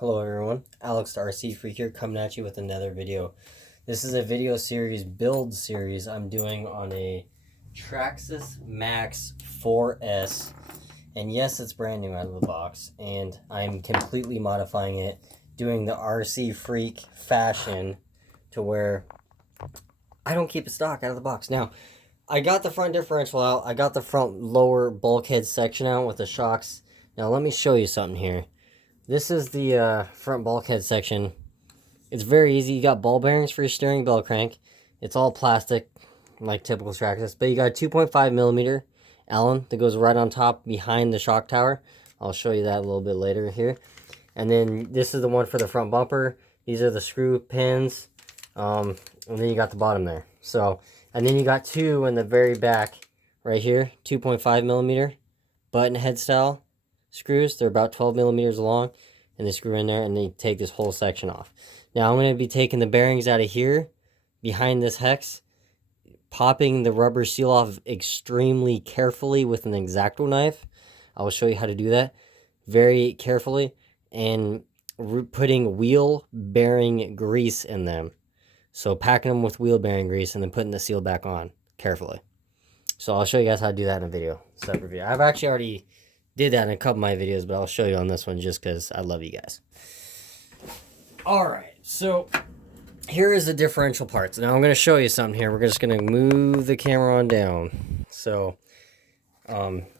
Hello everyone, Alex the RC Freak here coming at you with another video. This is a video series, build series I'm doing on a Traxxas Maxx 4S. And yes, it's brand new out of the box, and I'm completely modifying it, doing the RC Freak fashion to where I don't keep it stock out of the box. Now, I got the front differential out, I got the front lower bulkhead section out with the shocks. Now let me show you something here. This is the front bulkhead section. It's very easy. You got ball bearings for your steering bell crank. It's all plastic, like typical Traxxas. But you got a 2.5 millimeter Allen that goes right on top behind the shock tower. I'll show you that a little bit later here. And then this is the one for the front bumper. These are the screw pins. And then you got the bottom there. So, and then you got two in the very back right here. 2.5 millimeter button head style screws. They're about 12 millimeters long, and they screw in there and they take this whole section off. Now I'm going to be taking the bearings out of here behind this hex, popping the rubber seal off extremely carefully with an X-Acto knife. I will show you how to do that very carefully, and putting wheel bearing grease in them. So packing them with wheel bearing grease and then putting the seal back on carefully. So I'll show you guys how to do that in a video, separate video. I've actually already did that in a couple of my videos, but I'll show you on this one just because I love you guys. Alright, so here is the differential parts. Now I'm going to show you something here. We're just going to move the camera on down. So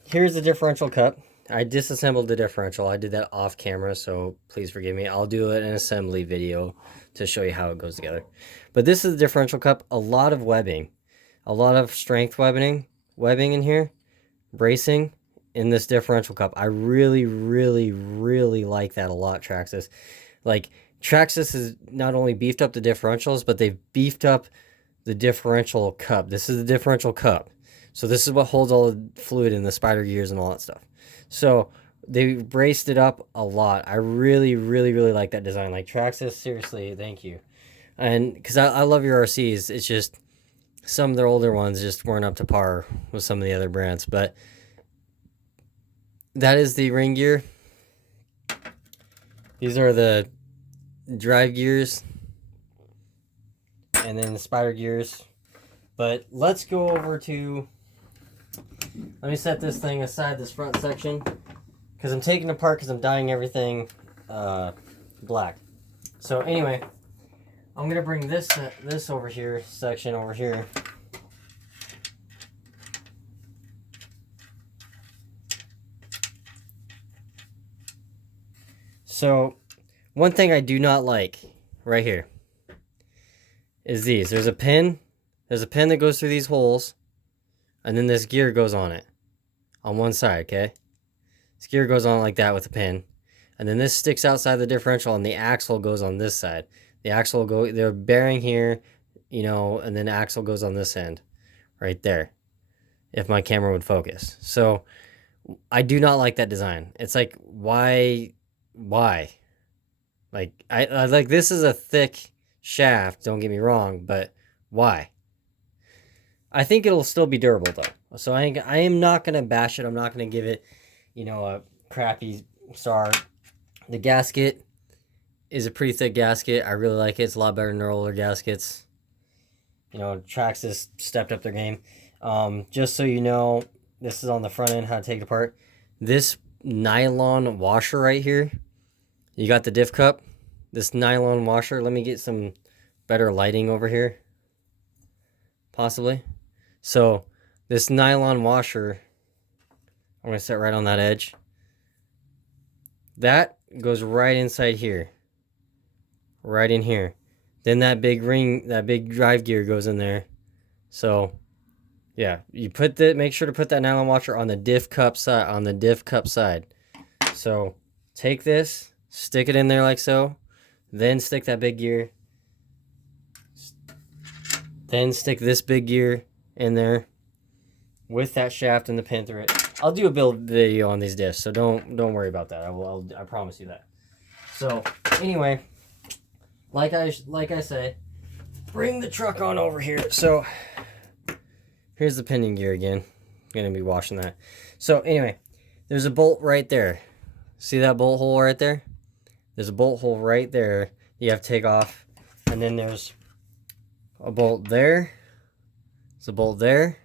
here's the differential cup. I disassembled the differential. I did that off camera, so please forgive me. I'll do an assembly video to show you how it goes together. But this is the differential cup. A lot of webbing. A lot of strength webbing in here. Bracing in this differential cup. I really like that a lot, Traxxas. Like, Traxxas has not only beefed up the differentials, but they've beefed up the differential cup. This is the differential cup. So this is what holds all the fluid in the spider gears and all that stuff. So they braced it up a lot. I really like that design. Like, Traxxas, seriously, thank you. And because I love your RCs, it's just some of their older ones just weren't up to par with some of the other brands. But that is the ring gear. These are the drive gears. And then the spider gears. But let's go over to... Let me set this thing aside, this front section. Because I'm taking it apart because I'm dyeing everything black. So anyway, I'm going to bring this over here, section over here. So, one thing I do not like, right here, is these. There's a pin that goes through these holes, and then this gear goes on it, on one side, okay? This gear goes on like that with a pin, and then this sticks outside the differential, and the axle goes on this side. The axle will go, they're bearing here, you know, and then the axle goes on this end, right there, if my camera would focus. So, I do not like that design. It's like, why? Like, I like, this is a thick shaft, don't get me wrong, but why? I think it'll still be durable though. So I am not going to bash it. I'm not going to give it, you know, a crappy star. The gasket is a pretty thick gasket. I really like it. It's a lot better than their older gaskets. You know, Traxxas stepped up their game. Just so you know, this is on the front end, how to take it apart. This nylon washer right here, you got the diff cup, this nylon washer. Let me get some better lighting over here, possibly. So this nylon washer, I'm going to set right on that edge. That goes right inside here, right in here. Then that big ring, that big drive gear goes in there. So yeah, you make sure to put that nylon washer on the diff cup side, So take this, stick it in there like so, then stick that big gear, then stick this big gear in there with that shaft and the pin through it. I'll do a build video on these diffs, so don't worry about that. I promise you that. So anyway, like I say, bring the truck on over here. So here's the pinion gear again. I'm gonna be washing that. So anyway, there's a bolt right there. See that bolt hole right there? there's a bolt hole right there you have to take off, and then there's a bolt there, there's a bolt there,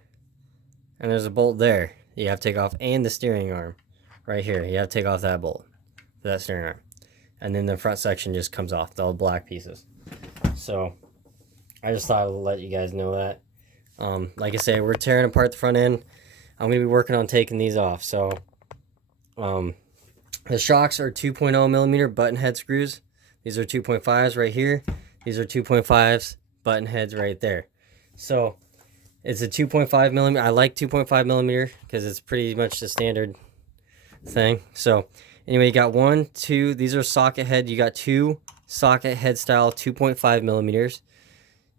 and there's a bolt there you have to take off, and the steering arm right here, you have to take off that bolt for that steering arm, and then the front section just comes off, all the black pieces. So I just thought I'd let you guys know that. Like I say, we're tearing apart the front end. I'm going to be working on taking these off. So the shocks are 2.0 millimeter button head screws. These are 2.5s right here. These are 2.5s button heads right there. So it's a 2.5 millimeter. I like 2.5 millimeter because it's pretty much the standard thing. So anyway, you got 1, 2. These are socket head. You got 2 socket head style 2.5 millimeters.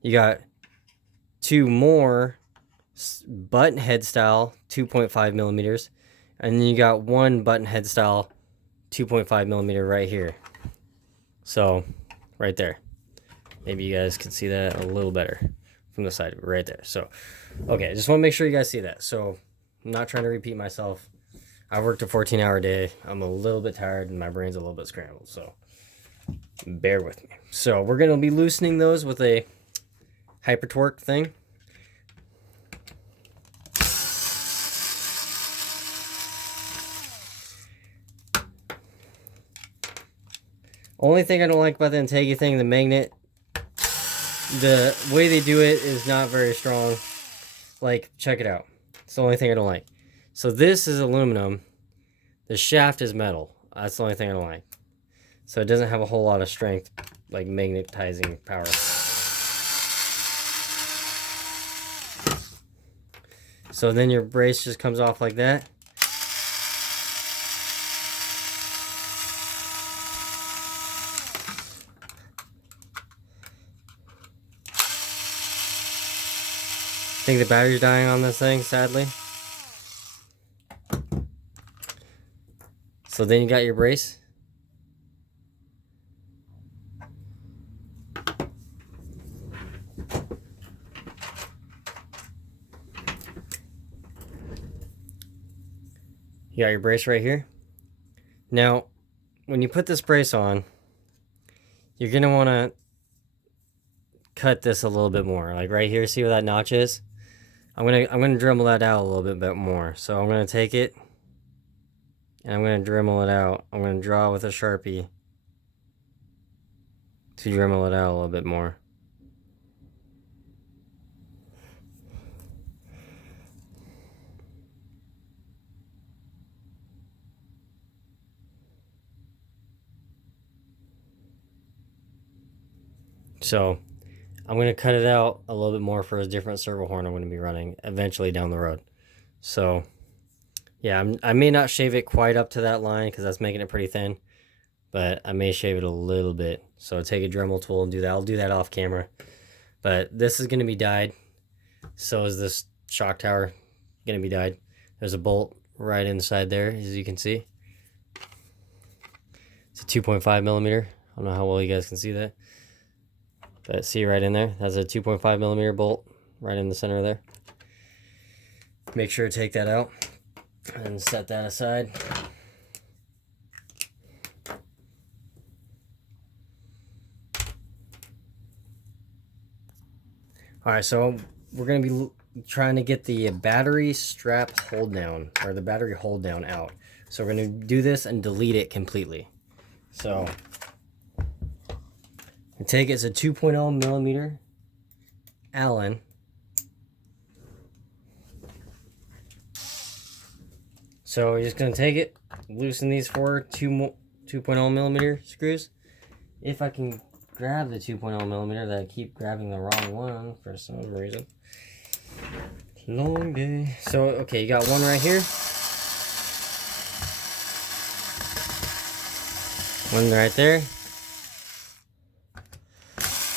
You got 2 more button head style 2.5 millimeters, and then you got 1 button head style 2.5 millimeter right here. So right there, maybe you guys can see that a little better from the side right there. So okay, just want to make sure you guys see that. So I'm not trying to repeat myself. I worked a 14-hour day. I'm a little bit tired and my brain's a little bit scrambled, so bear with me. So we're going to be loosening those with a hyper torque thing. Only thing I don't like about the Integra thing, the magnet, the way they do it is not very strong. Like, check it out. It's the only thing I don't like. So this is aluminum. The shaft is metal. That's the only thing I don't like. So it doesn't have a whole lot of strength, like magnetizing power. So then your brace just comes off like that. I think the battery's dying on this thing, sadly. So then you got your brace. You got your brace right here. Now, when you put this brace on, you're gonna want to cut this a little bit more. Like right here, see where that notch is? I'm gonna Dremel that out a little bit more. So I'm gonna take it and I'm gonna Dremel it out. I'm gonna draw with a Sharpie to Dremel it out a little bit more. So I'm going to cut it out a little bit more for a different servo horn I'm going to be running eventually down the road. So yeah, I may not shave it quite up to that line because that's making it pretty thin, but I may shave it a little bit. So take a Dremel tool and do that. I'll do that off camera. But this is going to be dyed. So is this shock tower going to be dyed. There's a bolt right inside there, as you can see. It's a 2.5 millimeter. I don't know how well you guys can see that. But see right in there, that's a 2.5 millimeter bolt right in the center there. Make sure to take that out and set that aside. All right, so we're going to be trying to get the battery strap hold down, or the battery hold down out. So we're going to do this and delete it completely. So take it's a 2.0 millimeter Allen. So we're just going to take it, loosen these 2.0 millimeter screws. If I can grab the 2.0 millimeter, that I keep grabbing the wrong one for some reason. Long day. So, okay, you got one right here. One right there.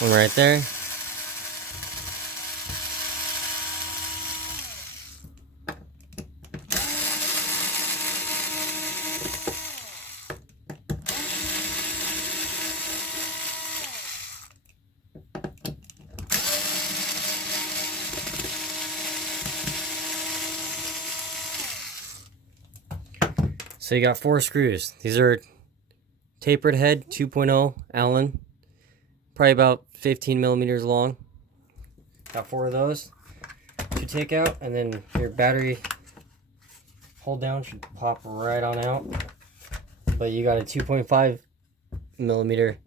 One right there. So you got 4 screws. These are tapered head, 2.0 Allen, probably about 15 millimeters long. Got 4 of those to take out, and then your battery hold down should pop right on out. But you got a 2.5 millimeter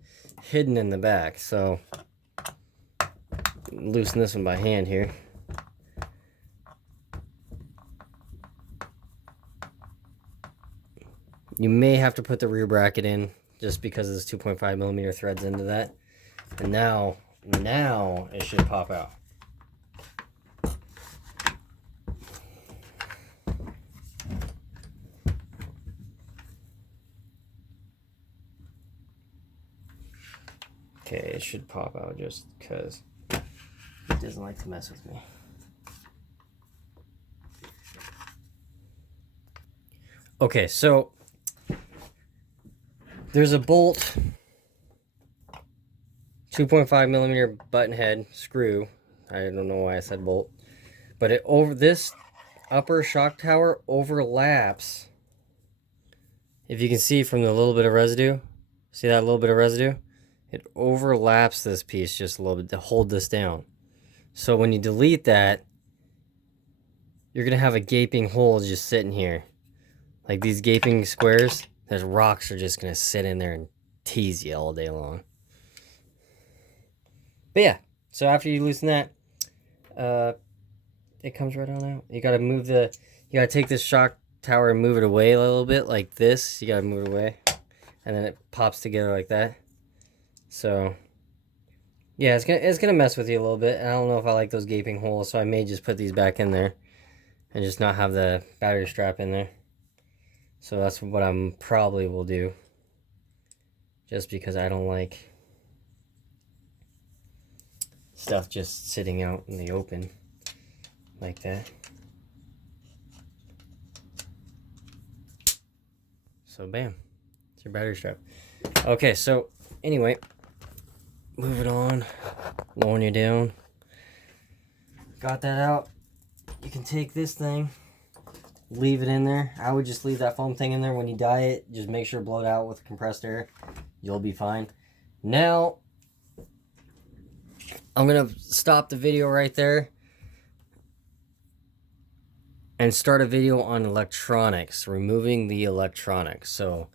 hidden in the back, so loosen this one by hand here. You may have to put the rear bracket in just because of this 2.5 millimeter threads into that. And now it should pop out. Okay, it should pop out just because it doesn't like to mess with me. Okay, so there's a bolt, 2.5 millimeter button head screw. I don't know why I said bolt, but it over this upper shock tower overlaps. If you can see from the little bit of residue, see that little bit of residue? It overlaps this piece just a little bit to hold this down. So when you delete that, you're gonna have a gaping hole just sitting here. Like these gaping squares, there's rocks are just gonna sit in there and tease you all day long. But yeah, so after you loosen that, it comes right on out. You gotta take this shock tower and move it away a little bit like this. You gotta move it away, and then it pops together like that. So yeah, it's gonna mess with you a little bit. I don't know if I like those gaping holes, so I may just put these back in there and just not have the battery strap in there. So that's what I'm probably will do, just because I don't like stuff just sitting out in the open like that. So bam, it's your battery strap. Okay, so anyway, move it on, lowering you down. Got that out. You can take this thing, leave it in there. I would just leave that foam thing in there. When you dye it, just make sure to blow it out with compressed air. You'll be fine. Now, I'm going to stop the video right there and start a video on electronics, removing the electronics. So,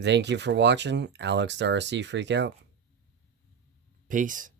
thank you for watching. Alex the RC Freak out. Peace.